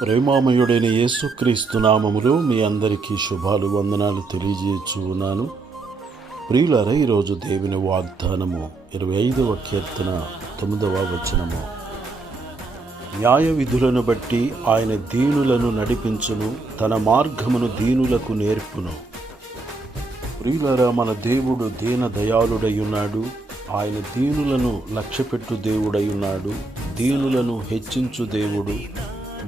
ప్రేమామయుడైన యేసుక్రీస్తు నామములో మీ అందరికీ శుభాలు వందనాలు తెలియజేయచ్చు ఉన్నాను ప్రియులర ఈరోజు దేవుని వాగ్దానము ఇరవై ఐదవ కీర్తన తొమ్మిదవ వచనము. న్యాయ విధులను బట్టి ఆయన దీనులను నడిపించును తన మార్గమును దీనులకు నేర్పును. ప్రియులరా మన దేవుడు దీన దయాళుడయ్యున్నాడు ఆయన దీనులను లక్ష్యపెట్టు దేవుడయ్యున్నాడు దీనులను హెచ్చించు దేవుడు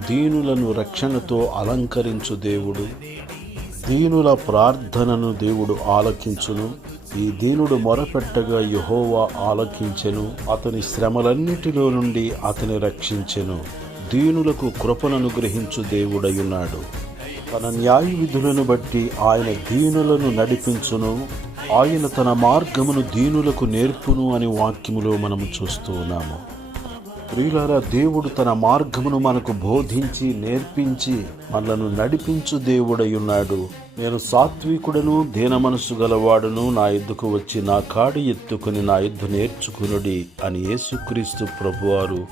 దీనులను రక్షణతో అలంకరించు దేవుడు. దీనుల ప్రార్థనను దేవుడు ఆలకించును. ఈ దీనుడు మొరపెట్టగా యహోవా ఆలకించెను. అతని శ్రమలన్నిటిలో నుండి అతని రక్షించెను. దీనులకు కృపనను గ్రహించు దేవుడయున్నాడు తన న్యాయ విధులను బట్టి ఆయన దీనులను నడిపించును. ఆయన తన మార్గమును దీనులకు నేర్పును అని వాక్యములో మనము చూస్తూ ఉన్నాము. ప్రియులారా దేవుడు తన మార్గమును మనకు బోధించి నేర్పించి మనలను నడిపించు దేవుడై ఉన్నాడు. నేను సాత్వికుడను దీన మనసు గలవాడును నా ఎద్దుకు వచ్చి నా కాడి ఎత్తుకుని నా ఎద్దు నేర్చుకునుడి అని యేసుక్రీస్తు ప్రభువారు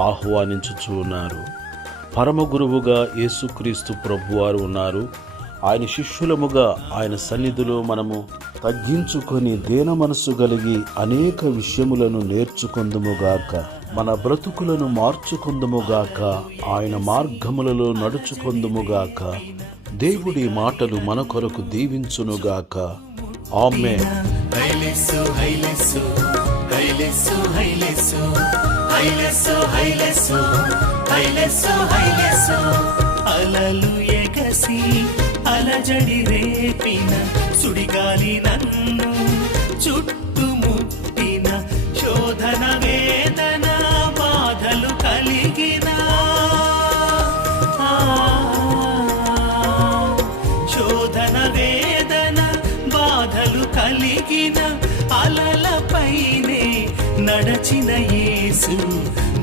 ఆహ్వానించుచు ఉన్నారు. పరమ గురువుగా యేసుక్రీస్తు ప్రభువారు ఉన్నారు. ఆయన శిష్యులముగా ఆయన సన్నిధిలో మనము తగ్గించుకొని దేన మనసు కలిగి అనేక విషయములను నేర్చుకుందుముగాక మన బ్రతుకులను మార్చుకుందుముగాక ఆయన మార్గములలో నడుచుకుందుముగాక దేవుడి మాటలు మన కొరకు దీవించునుగాక. ఆమె అలలు ఎగసి అలజడి రేపిన సుడిగాలి నన్ను చుట్టుముట్టిన శోధన వేద యేసు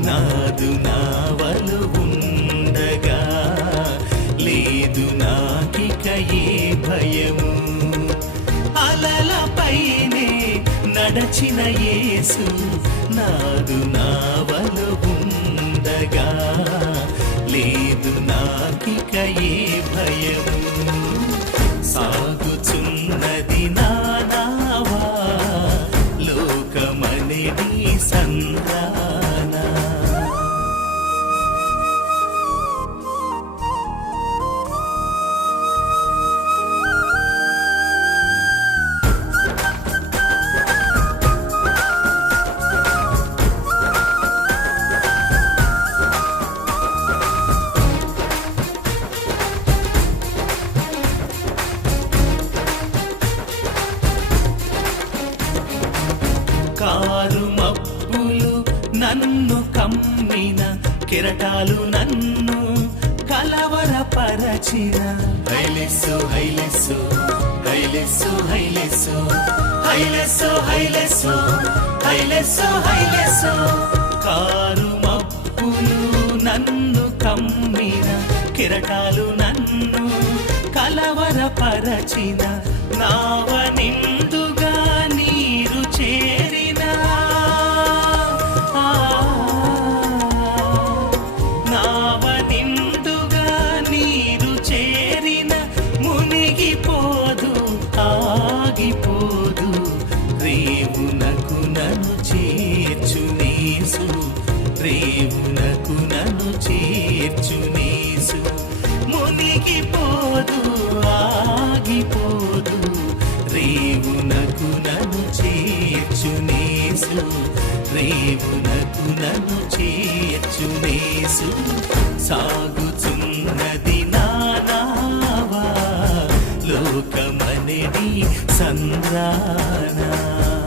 నాదు నావలు ఉండగా లేదు నాకిక ఏ భయము? అలలపైనే నడచిన యేసు నాదు నావ కెరటాలు నన్ను కలవరపరచిన. హైలెస్సు హైలెస్సు హైలెస్సు హైలెస్సు హైలెస్సు హైలెస్సు హైలెస్సు హైలెస్సు. కారు మబ్బులు నన్ను కమ్మిన కెరటాలు నన్ను కలవరపరచిన. నావ నిండుగా యేసు రేవునకు నన్ను చేర్చు నేసు. మునిగిపోదు ఆగిపోదు. రేవునకు నన్ను చేర్చు నేసు. రేవునకు నన్ను చేర్చు నేసు. సాగుచున్నది నానావా లోకమనడి సంద్రానా.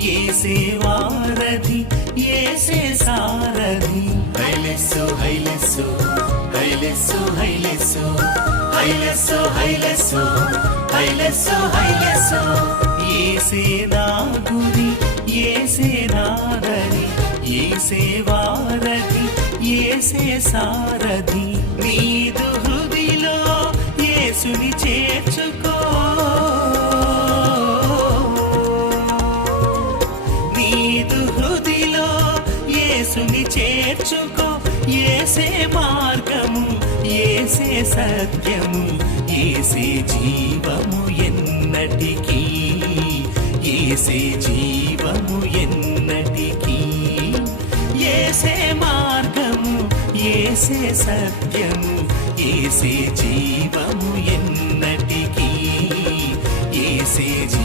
ఏసే వారధి ఏసే సారథి హైలెస్సు హైలెస్సు హైలెస్సు హైలెస్సు హైలెస్సు హైలెస్సు హైలెస్సు హైలెస్సు. ఏసే నా గురి ఏసే నాదని ఏసే వారధి ఏసే సారథి నీదు హృదిలో ఏసుని చేర్చుకో. నీదు హృదిలో యేసుని చేర్చుకో. ఏసే మార్గము ఏసే సత్యము ఏసే జీవము ఎన్నటికీ. ఏసే జీవము ఎన్నటికీ. ఏసే మార్గము ఏసే సత్యము ఏసే జీవము ఎన్నటికీ. ఏసే జీవము